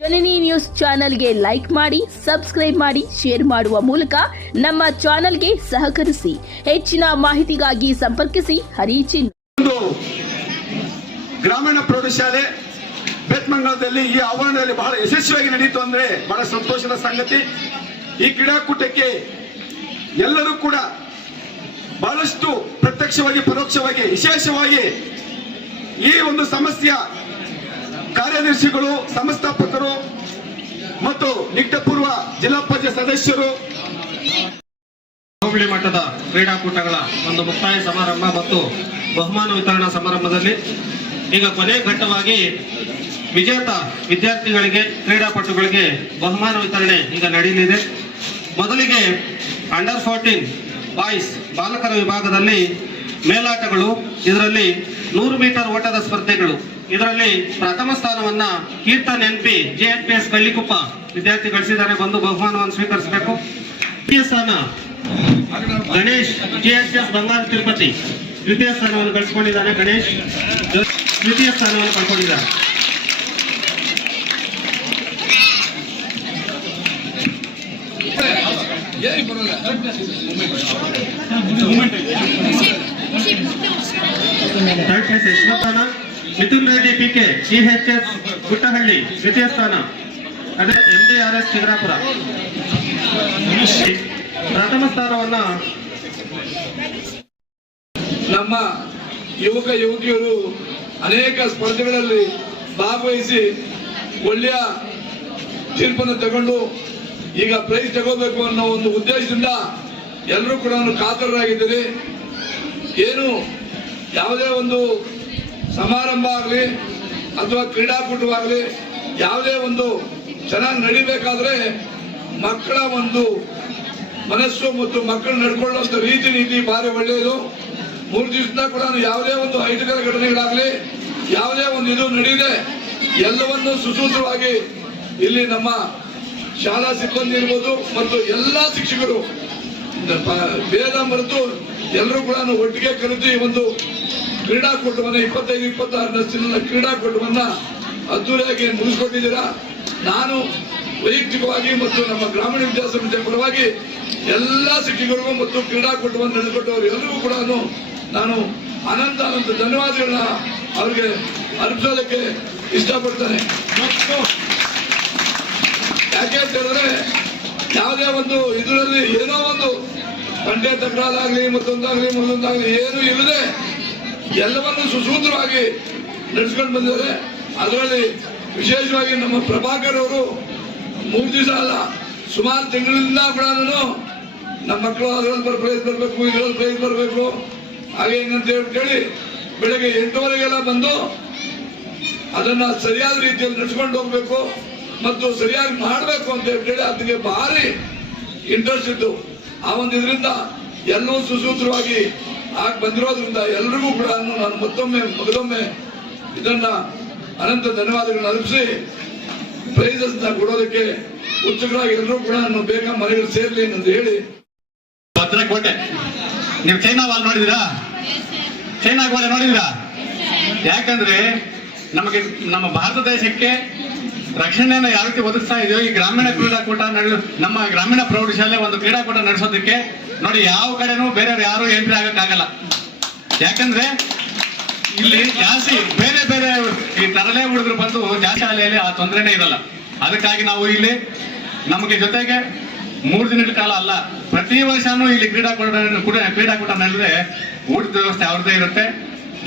ಜನನಿ news ಚಾನೆಲ್ಗೆ like ಮಾಡಿ, subscribe ಮಾಡಿ, ಶೇರ್ ಮಾಡುವ ಮೂಲಕ ನಮ್ಮ ಚಾನೆಲ್ಗೆ ಸಹಕರಿಸಿ. ಹೆಚ್ಚಿನ ಮಾಹಿತಿಗಾಗಿ ಸಂಪರ್ಕಿಸಿ ಹರಿಚಿನ್. ಗ್ರಾಮೀಣ ಪ್ರೌಢಶಾಲೆ ಬೆತ್ಮಂಗಲದಲ್ಲಿ ಈ ಆವರಣದಲ್ಲಿ ಬಹಳ ಯಶಸ್ವಿಯಾಗಿ ನಡೆಯಿತು ಅಂದ್ರೆ ಬಹಳ ಸಂತೋಷದ ಸಂಗತಿ. ಈ ಕ್ರೀಡಾಕೂಟಕ್ಕೆ ಎಲ್ಲರೂ ಕೂಡ ಬಹಳಷ್ಟು ಪ್ರತ್ಯಕ್ಷವಾಗಿ, ಪರೋಕ್ಷವಾಗಿ, ವಿಶೇಷವಾಗಿ ಈ ಒಂದು ಸಮಸ್ಯೆಯ ಕಾರ್ಯದರ್ಶಿಗಳು, ಸಂಸ್ಥಾಪಕರು ಮತ್ತು ನಿಟ್ಟಪೂರ್ವ ಜಿಲ್ಲಾ ಪಂಚಾಯತ್ ಸದಸ್ಯರು. ಹೋಬಳಿ ಮಟ್ಟದ ಕ್ರೀಡಾಕೂಟಗಳ ಒಂದು ಮುಕ್ತಾಯ ಸಮಾರಂಭ ಮತ್ತು ಬಹುಮಾನ ವಿತರಣಾ ಸಮಾರಂಭದಲ್ಲಿ ಈಗ ಕೊನೆ ಘಟ್ಟವಾಗಿ ವಿಜೇತ ವಿದ್ಯಾರ್ಥಿಗಳಿಗೆ, ಕ್ರೀಡಾಪಟುಗಳಿಗೆ ಬಹುಮಾನ ವಿತರಣೆ ಈಗ ನಡೆಯಲಿದೆ. ಮೊದಲಿಗೆ ಅಂಡರ್ ಫೋರ್ಟೀನ್ ಬಾಯ್ಸ್ ಬಾಲಕರ ವಿಭಾಗದಲ್ಲಿ ಮೇಲಾಟಗಳು, ಇದರಲ್ಲಿ ನೂರು ಮೀಟರ್ ಓಟದ ಸ್ಪರ್ಧೆಗಳು ಇದರಲ್ಲಿ ಪ್ರಥಮ ಸ್ಥಾನವನ್ನ Keerthan N P J N P S Kallikuppa ವಿದ್ಯಾರ್ಥಿ ಗಳಿಸಿದ್ದಾರೆ. ಬಂದು ಬಹುಮಾನವನ್ನು ಸ್ವೀಕರಿಸಬೇಕು. ದ್ವಿತೀಯ ಸ್ಥಾನ Ganesh J S S Bangara Tirupati. ದ್ವಿತೀಯ ಸ್ಥಾನವನ್ನು ಗಳಿಸಿಕೊಂಡಿದ್ದಾನೆ ಗಣೇಶ್. ದ್ವಿತೀಯ ಸ್ಥಾನವನ್ನು ಪಡ್ಕೊಂಡಿದ್ದಾರೆ. Mithun Reddy P K S, Guttahalli, ದ್ವಿತೀಯ ಸ್ಥಾನ. ಅದೇ M D R S Chigarapura ಪ್ರಥಮ ಸ್ಥಾನವನ್ನ ನಮ್ಮ ಯುವಕ ಯುವತಿಯರು ಅನೇಕ ಸ್ಪರ್ಧೆಗಳಲ್ಲಿ ಭಾಗವಹಿಸಿ ಒಳ್ಳೆಯ ತೀರ್ಪನ್ನು ತಗೊಂಡು ಈಗ ಪ್ರೈಸ್ ತಗೋಬೇಕು ಅನ್ನೋ ಒಂದು ಉದ್ದೇಶದಿಂದ ಎಲ್ಲರೂ ಕೂಡ ಕಾತರರಾಗಿದ್ದೀರಿ ಏನು ಯಾವುದೇ ಒಂದು ಸಮಾರಂಭ ಆಗಲಿ ಅಥವಾ ಕ್ರೀಡಾಕೂಟವಾಗಲಿ ಯಾವುದೇ ಒಂದು ಚೆನ್ನಾಗಿ ನಡಿಬೇಕಾದ್ರೆ ಮಕ್ಕಳ ಒಂದು ಮನಸ್ಸು ಮತ್ತು ಮಕ್ಕಳು ನಡ್ಕೊಳ್ಳುವಂತ ರೀತಿ ನೀತಿ ಭಾರಿ ಒಳ್ಳೆಯದು. ಮೂರು ದಿವಸದಿಂದ ಕೂಡ ಯಾವುದೇ ಒಂದು ಅಹಿತಕರ ಘಟನೆಗಳಾಗಲಿ, ಯಾವುದೇ ಒಂದು ಇದು ನಡೆಯದೆ ಎಲ್ಲವನ್ನು ಸುಸೂತ್ರವಾಗಿ ಇಲ್ಲಿ ನಮ್ಮ ಶಾಲಾ ಸಿಬ್ಬಂದಿ ಇರ್ಬೋದು ಮತ್ತು ಎಲ್ಲಾ ಶಿಕ್ಷಕರು ಭೇದ ಮರೆತು ಎಲ್ಲರೂ ಕೂಡ ಒಟ್ಟಿಗೆ ಕರೆದು ಈ ಒಂದು ಕ್ರೀಡಾಕೂಟವನ್ನ ಇಪ್ಪತ್ತೈದು, ಇಪ್ಪತ್ತಾರನೇ ದಿನ ಕ್ರೀಡಾಕೂಟವನ್ನ ಅದ್ದೂರಿಯಾಗಿ ಮುಗಿಸ್ಕೊಟ್ಟಿದ್ದೀರಾ ನಾನು ವೈಯಕ್ತಿಕವಾಗಿ ಮತ್ತು ನಮ್ಮ ಗ್ರಾಮೀಣ ವಿದ್ಯಾಸಂಸ್ಥೆ ಪರವಾಗಿ ಎಲ್ಲ ಸಿಟಿಗಳಿಗೂ ಮತ್ತು ಕ್ರೀಡಾಕೂಟವನ್ನು ನಡೆದುಕೊಟ್ಟವರು ಎಲ್ಲರಿಗೂ ಕೂಡ ನಾನು ಅನಂತ ಅನಂತ ಧನ್ಯವಾದಗಳನ್ನ ಅವರಿಗೆ ಅರ್ಪಿಸೋದಕ್ಕೆ ಇಷ್ಟಪಡ್ತಾನೆ. ಮತ್ತು ಯಾಕೆ ಅಂತ ಹೇಳಿದ್ರೆ ಯಾವುದೇ ಒಂದು ಇದರಲ್ಲಿ ಏನೋ ಒಂದು ಬಂಡೆ ತಕರಾಲಾಗ್ಲಿ ಮತ್ತೊಂದಾಗ್ಲಿ ಮುಂದೊಂದಾಗ್ಲಿ ಏನು ಇಲ್ಲದೆ ಎಲ್ಲವನ್ನು ಸುಸೂತ್ರವಾಗಿ ನಡೆಸ್ಕೊಂಡು ಬಂದಿದ್ದಾರೆ. ಅದರಲ್ಲಿ ವಿಶೇಷವಾಗಿ ನಮ್ಮ ಪ್ರಭಾಕರ್ ಅವರು ಮೂರು ದಿವಸ ಅಲ್ಲ, ಸುಮಾರು ತಿಂಗಳಿಂದ ಕೂಡ ನಾನು ನಮ್ಮ ಮಕ್ಕಳು ಅದರಲ್ಲಿ ಬರೋ ಪ್ರೈಸ್ ಬರಬೇಕು, ಇದರಲ್ಲಿ ಪ್ರೈಸ್ ಬರಬೇಕು. ಹಾಗೆ ಹಿಂಗಂತ ಹೇಳಿ ಬೆಳಗ್ಗೆ ಎಂಟುವರೆಗೆಲ್ಲ ಬಂದು ಅದನ್ನ ಸರಿಯಾದ ರೀತಿಯಲ್ಲಿ ನಡೆಸ್ಕೊಂಡು ಹೋಗ್ಬೇಕು ಮತ್ತು ಸರಿಯಾಗಿ ಮಾಡಬೇಕು ಅಂತ ಹೇಳಿ ಅದಕ್ಕೆ ಭಾರಿ ಇಂಟ್ರೆಸ್ಟ್ ಇತ್ತು. ಆ ಒಂದು ಇದರಿಂದ ಎಲ್ಲವೂ ಸುಸೂತ್ರವಾಗಿ ಆಗಿ ಬಂದಿರೋದ್ರಿಂದ ಎಲ್ರಿಗೂ ಕೂಡ ನಾನು ಮತ್ತೊಮ್ಮೆ, ಮೊದಲೊಮ್ಮೆ ಇದನ್ನ ಅನಂತ ಧನ್ಯವಾದಗಳನ್ನ ಅರ್ಪಿಸಿ ಪ್ರೈಸಸ್ನ ಕೊಡೋದಕ್ಕೆ ಉತ್ಸುಕರಾಗಿ ಎಲ್ಲರೂ ಕೂಡ ನಾನು ಬೇಗ ಮನೆಗಳು ಸೇರ್ಲಿ ಅಂತ ಹೇಳಿ. ಭದ್ರಕೋಟೆ ನೀವು ಚೈನಾ ವಾಲ್ ನೋಡಿದಿರಾ ಚೈನಾ ವಾಲ್ ನೋಡಿದಿರಾ ಯಾಕಂದ್ರೆ ನಮಗೆ ನಮ್ಮ ಭಾರತ ದೇಶಕ್ಕೆ ರಕ್ಷಣೆಯನ್ನು ಯಾವ ರೀತಿ ಒದಗಿಸ್ತಾ ಇದೆಯೋ ಈ ಗ್ರಾಮೀಣ ಕ್ರೀಡಾಕೂಟ ನಡೆ ನಮ್ಮ ಗ್ರಾಮೀಣ ಪ್ರೌಢಶಾಲೆ ಒಂದು ಕ್ರೀಡಾಕೂಟ ನಡೆಸೋದಕ್ಕೆ ನೋಡಿ, ಯಾವ ಕಡೆನೂ ಬೇರೆಯವ್ರು ಯಾರು ಎಂಟ್ರಿ ಆಗಕ್ಕಾಗಲ್ಲ. ಯಾಕಂದ್ರೆ ಇಲ್ಲಿ ಜಾಸ್ತಿ ಬೇರೆ ಬೇರೆ ಈ ತರಲೆ ಹುಡುಗರು ಬಂದು ಜಾಸ್ತಿ ಶಾಲೆಯಲ್ಲಿ ಆ ತೊಂದರೆನೇ ಇರಲ್ಲ. ಅದಕ್ಕಾಗಿ ನಾವು ಇಲ್ಲಿ ನಮಗೆ ಜೊತೆಗೆ ಮೂರು ದಿನಗಳ ಕಾಲ ಅಲ್ಲ, ಪ್ರತಿ ವರ್ಷನೂ ಇಲ್ಲಿ ಕ್ರೀಡಾಕೂಟ ಕ್ರೀಡಾಕೂಟ ನಡೆದ್ರೆ ಊಟದ ವ್ಯವಸ್ಥೆ ಅವ್ರದ್ದೇ ಇರುತ್ತೆ.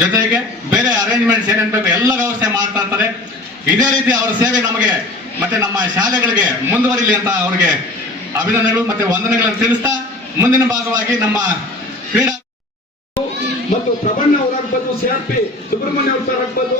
ಜೊತೆಗೆ ಬೇರೆ ಅರೇಂಜ್ಮೆಂಟ್ಸ್ ಏನೇನು ಬೇಕು ಎಲ್ಲ ವ್ಯವಸ್ಥೆ ಮಾಡ್ತಾ ಇರ್ತಾರೆ. ಇದೇ ರೀತಿ ಅವರ ಸೇವೆ ನಮಗೆ ಮತ್ತೆ ನಮ್ಮ ಶಾಲೆಗಳಿಗೆ ಮುಂದುವರಿಲಿ ಅಂತ ಅವ್ರಿಗೆ ಅಭಿನಂದನೆಗಳು ಮತ್ತೆ ವಂದನೆಗಳನ್ನು ತಿಳಿಸ್ತಾ ಮುಂದಿನ ಭಾಗವಾಗಿ ನಮ್ಮ ಕ್ರೀಡಾ ಮತ್ತು ಪ್ರಬಣ್ಣ ಅವರಾಗ್ಬೋದು ಸಿಆರ್ಪಿ ಸುಬ್ರಹ್ಮಣ್ಯ ಅವ್ರ ಆಗ್ಬೋದು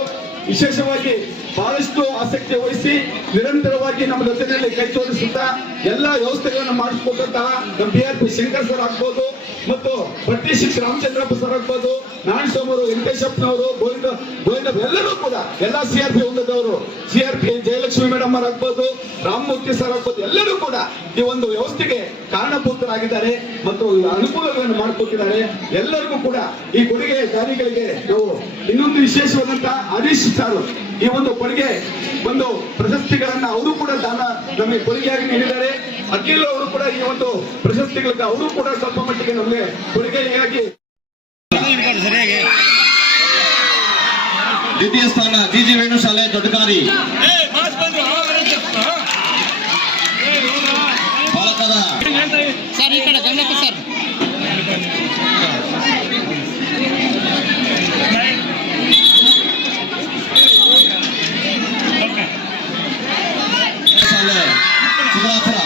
ವಿಶೇಷವಾಗಿ ಬಹಳಷ್ಟು ಆಸಕ್ತಿ ವಹಿಸಿ ನಿರಂತರವಾಗಿ ನಮ್ಮ ಜೊತೆಯಲ್ಲಿ ಕೈ ತೋರಿಸುತ್ತಾ ಎಲ್ಲ ವ್ಯವಸ್ಥೆಗಳನ್ನು ಮಾಡಿಸ್ಕೊಟ್ಟಂತಹ ನಮ್ಮ B R P Shankar sir ಆಗ್ಬೋದು ಮತ್ತು ಬಟ್ಟಿ ಶಿಕ್ಷ ರಾಮಚಂದ್ರಪ್ಪ ಸರ್ ಆಗ್ಬೋದು ನಾರಾಯಣಸ್ವಾಮಿ ವೆಂಕಟೇಶಪ್ಪನವರು ಗೋವಿಂದ ಗೋವಿಂದ ಎಲ್ಲರೂ ಕೂಡ, ಎಲ್ಲ C R P ವೃಂದದವರು C R P Jayalakshmi madam ಅವರಾಗ್ಬೋದು Ramamurthy sir ಆಗ್ಬೋದು ಎಲ್ಲರೂ ಕೂಡ ಈ ಒಂದು ವ್ಯವಸ್ಥೆಗೆ ಕಾರಣಭೂತರಾಗಿದ್ದಾರೆ ಮತ್ತು ಅನುಕೂಲಗಳನ್ನು ಮಾಡಿಕೊಟ್ಟಿದ್ದಾರೆ. ಎಲ್ಲರಿಗೂ ಕೂಡ ಈ ಕೊಡುಗೆ ದಾರಿಗಳಿಗೆ ನಾವು ಇನ್ನೊಂದು ವಿಶೇಷವಾದಂತಹ ಹರೀಶ್ ಸರ್ ಈ ಒಂದು ಕೊಡುಗೆ ಒಂದು ಪ್ರಶಸ್ತಿಗಳನ್ನ ಅವರು ಕೂಡ ದಾನ ನಮಗೆ ಕೊಡುಗೆಯಾಗಿ ನೀಡಿದ್ದಾರೆ. ಅಖಿಲ್ ಅವರು ಕೂಡ ಈ ಒಂದು ಪ್ರಶಸ್ತಿಗಳಿಗೆ ಅವರು ಕೂಡ ಸ್ವಲ್ಪ ಮಟ್ಟಿಗೆ ನಮಗೆ ಕೊಡುಗೆಯಾಗಿ ದ್ವಿತೀಯ ಸ್ಥಾನ ಜಿಜಿ ವೇಣು ಶಾಲೆ ದೊಡ್ಡಕಾರಿ. ಸರ್ ಈ ಕಡೆ ಗಂಗಪ್ಪ ಸರ್ ಶಾಲೆ ಚಿಕ್ಕಬಳ್ಳಾಪುರ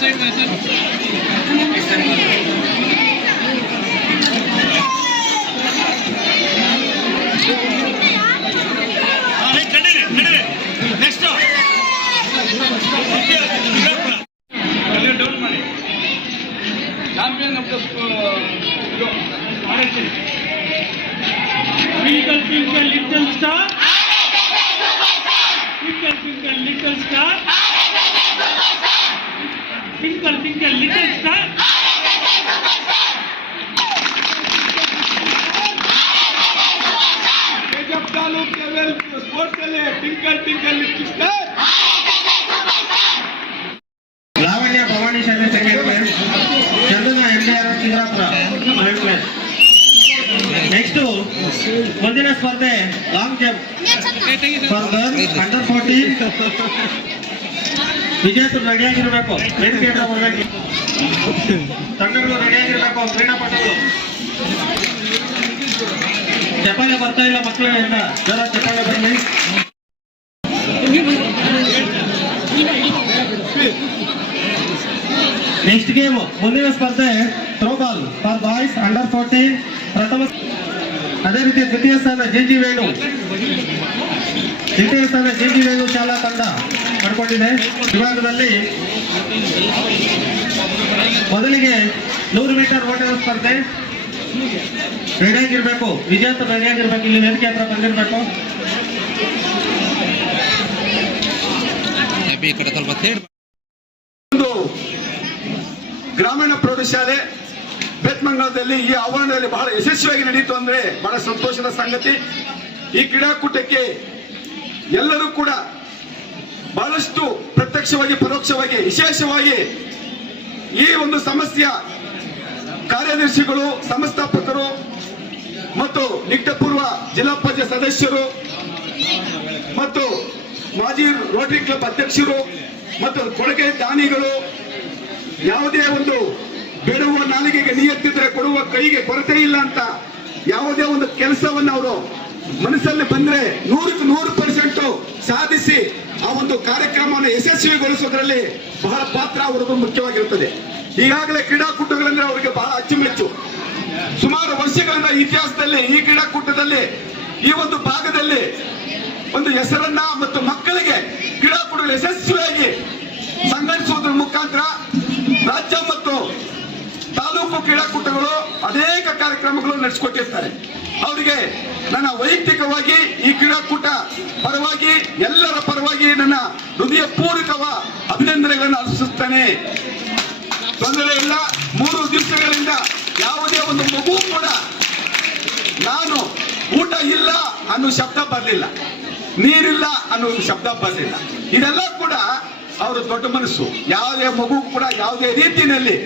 ಸೈಡ್ ಸ್ವಲ್ಪ Twinkle, twinkle, little star. Taluk level sports ಅಲ್ಲಿ twinkle twinkle star Lavanya Bhavani ಶಾಲೆ second class Chandana M D R Chindrapura third class next ಮುಂದಿನ ಸ್ಪರ್ಧೆ long jump for girls under fourteen ವಿಜೇತರು ರೆಡಿಯಾಗಿರ್ಬೇಕು ವೇದಿಕೆ ಹತ್ರ ಬರ್ಬೇಕು ತಂಡಗಳು ರೆಡಿಯಾಗಿರ್ಬೇಕು ಕ್ರೀಡಾಪಟುಗಳು. ಚಪಾಲೆ ಬರ್ತಾ ಇಲ್ಲ ಮಕ್ಕಳಿಂದ ಜರ ಚಪಾಲೆ ಬರಲಿ ನೆಕ್ಸ್ಟ್ ಗೇಮ್. ಮುಂದಿನ ಸ್ಪರ್ಧೆ throwball for boys under fourteen ಪ್ರಥಮ ಅದೇ ರೀತಿ ದ್ವಿತೀಯ ಸ್ಥಾನ ಜಿ ವೇಣು. ದ್ವಿತೀಯ ಸ್ಥಾನ ಜಿ ವೇಣು ಶಾಲಾ ತಂಡ. ಪಡ್ಕೊಂಡಿದೆ. ವಿಭಾಗದಲ್ಲಿ ಮೊದಲಿಗೆ ನೂರು ಮೀಟರ್ ಓಟದ ಸ್ಪರ್ಧೆ. ರೆಡಿಯಾಗಿರ್ಬೇಕು ವಿಜೇತ ರೆಡಿಯಾಗಿರ್ಬೇಕು ಇಲ್ಲಿ ವೇದಿಕೆ ಹತ್ರ ಬಂದಿರ್ಬೇಕು. ಒಂದು ಗ್ರಾಮೀಣ ಪ್ರೌಢಶಾಲೆ ಬೆತ್ಮಂಗಲದಲ್ಲಿ ಈ ಆವರಣದಲ್ಲಿ ಬಹಳ ಯಶಸ್ವಿಯಾಗಿ ನಡೆಯಿತು ಅಂದ್ರೆ ಬಹಳ ಸಂತೋಷದ ಸಂಗತಿ. ಈ ಕ್ರೀಡಾಕೂಟಕ್ಕೆ ಎಲ್ಲರೂ ಕೂಡ ಬಹಳಷ್ಟು ಪ್ರತ್ಯಕ್ಷವಾಗಿ, ಪರೋಕ್ಷವಾಗಿ, ವಿಶೇಷವಾಗಿ ಈ ಒಂದು ಸಮಸ್ಯೆಯ ಕಾರ್ಯದರ್ಶಿಗಳು, ಸಂಸ್ಥಾಪಕರು ಮತ್ತು ನಿಟ್ಟಪೂರ್ವ ಜಿಲ್ಲಾ ಪಂಚಾಯತ್ ಸದಸ್ಯರು ಮತ್ತು ಮಾಜಿ ರೋಟರಿ ಕ್ಲಬ್ ಅಧ್ಯಕ್ಷರು ಮತ್ತು ಕೊಡುಗೆ ದಾನಿಗಳು ಯಾವುದೇ ಒಂದು ಬೇಡುವ ನಾಲಿಗೆಗೆ ನಿಯತ್ತಿದ್ರೆ ಕೊಡುವ ಕೈಗೆ ಕೊರತೆ ಇಲ್ಲ ಅಂತ ಯಾವುದೇ ಒಂದು ಕೆಲಸವನ್ನು ಅವರು ಮನಸ್ಸಲ್ಲಿ ಬಂದ್ರೆ ನೂರಕ್ಕೆ ನೂರು ಪರ್ಸೆಂಟ್ ಸಾಧಿಸಿ ಆ ಒಂದು ಕಾರ್ಯಕ್ರಮವನ್ನು ಯಶಸ್ವಿಗೊಳಿಸೋದ್ರಲ್ಲಿ ಬಹಳ ಪಾತ್ರ ಅವರದ್ದು ಮುಖ್ಯವಾಗಿರುತ್ತದೆ. ಈಗಾಗಲೇ ಕ್ರೀಡಾಕೂಟಗಳಂದ್ರೆ ಅವರಿಗೆ ಬಹಳ ಅಚ್ಚುಮೆಚ್ಚು. ಸುಮಾರು ವರ್ಷಗಳಿಂದ ಇತಿಹಾಸದಲ್ಲಿ, ಈ ಕ್ರೀಡಾಕೂಟದಲ್ಲಿ, ಈ ಒಂದು ಭಾಗದಲ್ಲಿ ಒಂದು ಹೆಸರನ್ನ ಮತ್ತು ಮಕ್ಕಳಿಗೆ ಕ್ರೀಡಾಕೂಟಗಳು ಯಶಸ್ವಿಯಾಗಿ ಸಂಘಟಿಸುವುದರ ಮುಖಾಂತರ ರಾಜ್ಯ ಮತ್ತು ತಾಲೂಕು ಕ್ರೀಡಾಕೂಟಗಳು ಅನೇಕ ಕಾರ್ಯಕ್ರಮಗಳು ನಡೆಸಿಕೊಟ್ಟಿರ್ತಾರೆ. ಅವರಿಗೆ ನನ್ನ ವೈಯಕ್ತಿಕವಾಗಿ ಈ ಕ್ರೀಡಾಕೂಟ ಪರವಾಗಿ, ಎಲ್ಲರ ಪರವಾಗಿ ನನ್ನ ಹೃದಯ ಪೂರ್ವಕವ ಅಭಿನಂದನೆಗಳನ್ನು ಅರ್ಪಿಸುತ್ತೇನೆ. ತೊಂದರೆ ಇಲ್ಲ. ಮೂರು ದಿವಸಗಳಿಂದ ಯಾವುದೇ ಒಂದು ಮಗು ಕೂಡ ನಾನು ಊಟ ಇಲ್ಲ ಅನ್ನೋ ಶಬ್ದ ಬರಲಿಲ್ಲ. ನೀರಿಲ್ಲ ಅನ್ನೋ ಶಬ್ದ ಬರಲಿಲ್ಲ. ಇದೆಲ್ಲ ಕೂಡ ಅವರು ದೊಡ್ಡ ಮನಸ್ಸು. ಯಾವುದೇ ಮಗು ಕೂಡ ಯಾವುದೇ ರೀತಿಯಲ್ಲಿ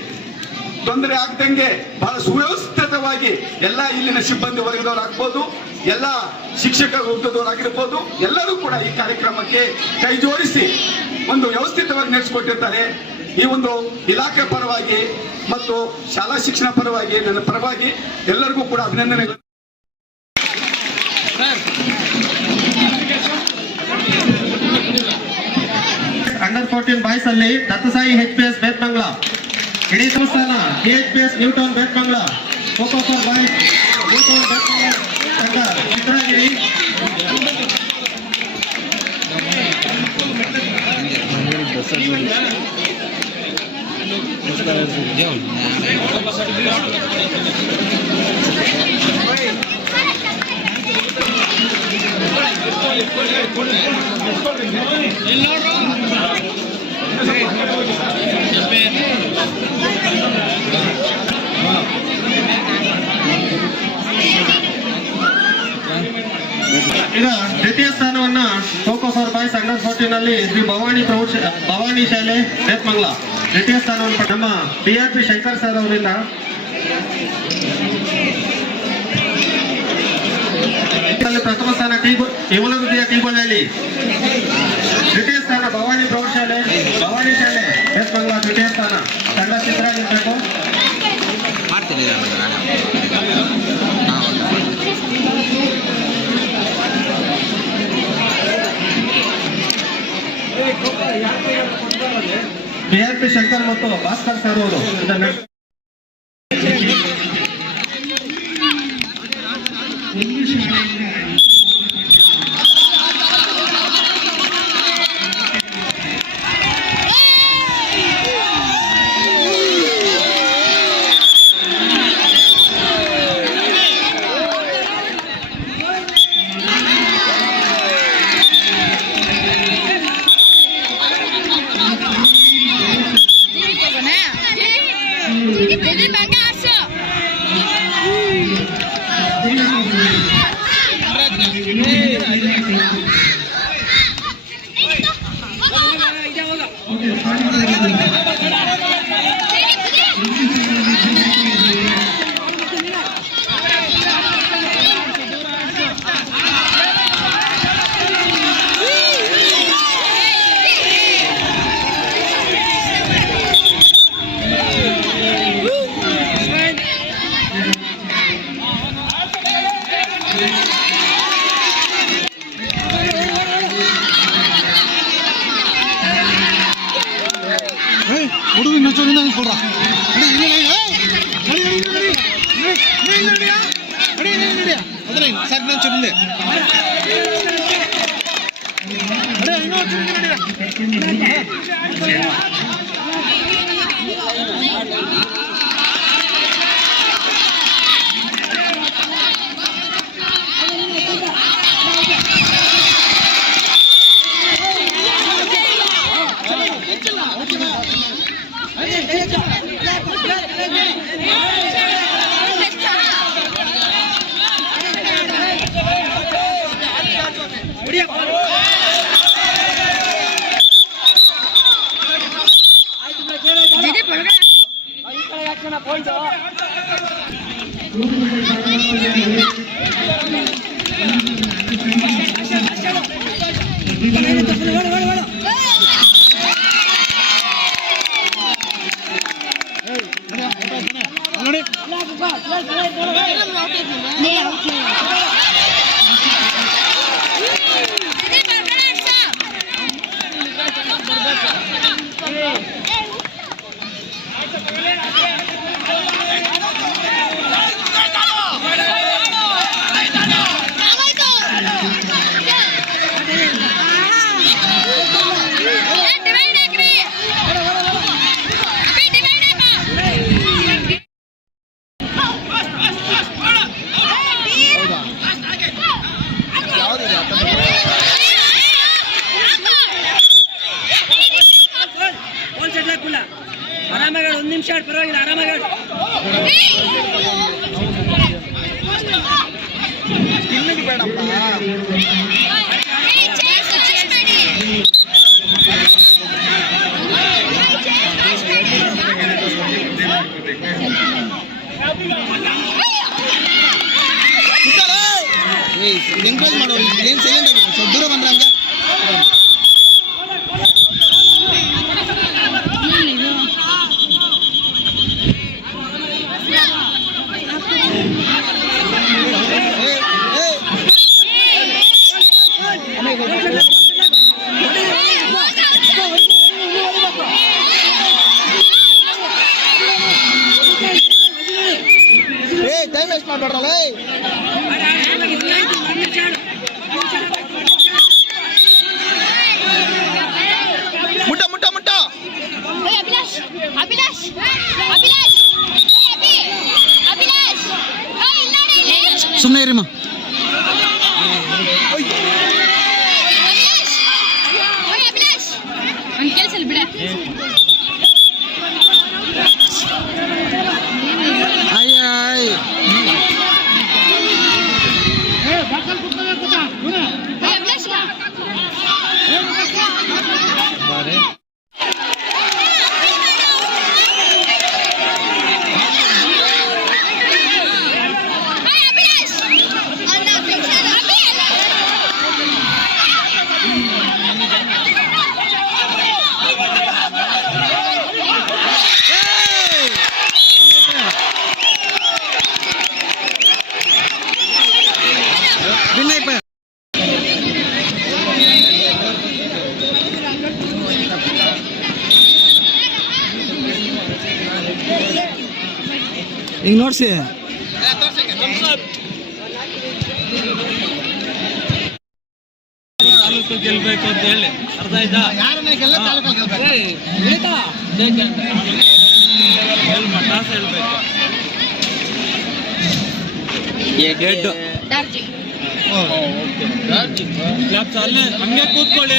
ತೊಂದರೆ ಆಗ್ದಂಗೆ ಬಹಳ ಸುವ್ಯವಸ್ಥಿತವಾಗಿ ಎಲ್ಲ ಇಲ್ಲಿನ ಸಿಬ್ಬಂದಿ ವರ್ಗದವರಾಗ್ಬೋದು ಎಲ್ಲ ಶಿಕ್ಷಕ ವರ್ಗದವರಾಗಿರ್ಬೋದು ಎಲ್ಲರೂ ಕೂಡ ಈ ಕಾರ್ಯಕ್ರಮಕ್ಕೆ ಕೈ ಜೋಡಿಸಿ ಒಂದು ವ್ಯವಸ್ಥಿತವಾಗಿ ನಡೆಸಿಕೊಟ್ಟಿರ್ತಾರೆ. ಈ ಒಂದು ಇಲಾಖೆ ಪರವಾಗಿ ಮತ್ತು ಶಾಲಾ ಶಿಕ್ಷಣ ಪರವಾಗಿ, ನನ್ನ ಪರವಾಗಿ ಎಲ್ಲರಿಗೂ ಕೂಡ ಅಭಿನಂದನೆಗಳು. ಅಂಡರ್ ಫೋರ್ಟೀನ್ ಬಾಯ್ಸ್ ಅಲ್ಲಿ Dattasai H P S Bethamangala ED संस्थान केज बेस न्यूटन बेस्ट बंगला फ़ोटो फॉर बाय न्यूटन बेस्ट बंगला संगा चित्रागिरी Hello ಶಾಲೆ ನೇತ್ಮಂಗ್ಲ ದ್ವಿತೀಯ ಸ್ಥಾನವನ್ನು ಪಡೆದ ನಮ್ಮ B R P Shankar sir ಅವರಿಂದ ಇದರಲ್ಲಿ ಪ್ರಥಮ ಸ್ಥಾನ ಟಿ ಯುವನಗೃತಿಯ ಟಿ ಗೋಳಹಳ್ಳಿ ದ್ವಿತೀಯ ಸ್ಥಾನ ಭವಾನಿ ಪ್ರೌಢಶಾಲೆ ಭವಾನಿ ಶಾಲೆ ನೇತ್ಮಂಗ್ಲ ದ್ವಿತೀಯ ಸ್ಥಾನ ತಂಡ ಚಿತ್ರವಾಗಿರ್ಬೇಕು ಮಾಡ್ತೀನಿ ಬಿ ಆರ್ ಪಿ ಶಂಕರ್ ಮತ್ತು ಭಾಸ್ಕರ್ ಸರ್ ಅವರು ಸರ್ ನಾನು ಚುಮ್ದೆ ಅಣ್ಣ ಇನ್ನೊಂದು ಚುಮ್ದೆ ನಿಮಿಷ ಪರವಾಗಿಲ್ಲ ಆರಾಮಾಗಿ ಎಂಕರೇಜ್ ಮಾಡೋರು ಏನ್ ಸೈಲೆಂಟ್ అభిలాష్ అభిలాష్ అభిలాష్ సుమ్నగిరి మా ನೋಡ್ಸಿ ತಾಲೂಕು ಗೆಲ್ಬೇಕು ಅಂತ ಹೇಳಿ ಅರ್ಧ ಆಯ್ತಾ ಯಾರನ್ನ ಗೆಲ್ಲ ತಾಲೂಕಲ್ಲಿ ಗೆಲ್ಬೇಕು. ಹೇಳ್ ಟಾಸ್ ಹೇಳ್ಬೇಕು ಡಾರ್ಜಿಲಿಂಗ್. ಕ್ಲಾಪ್ಸ್ ಅಲ್ಲೇ. ಹಂಗೆ ಕೂತ್ಕೊಳ್ಳಿ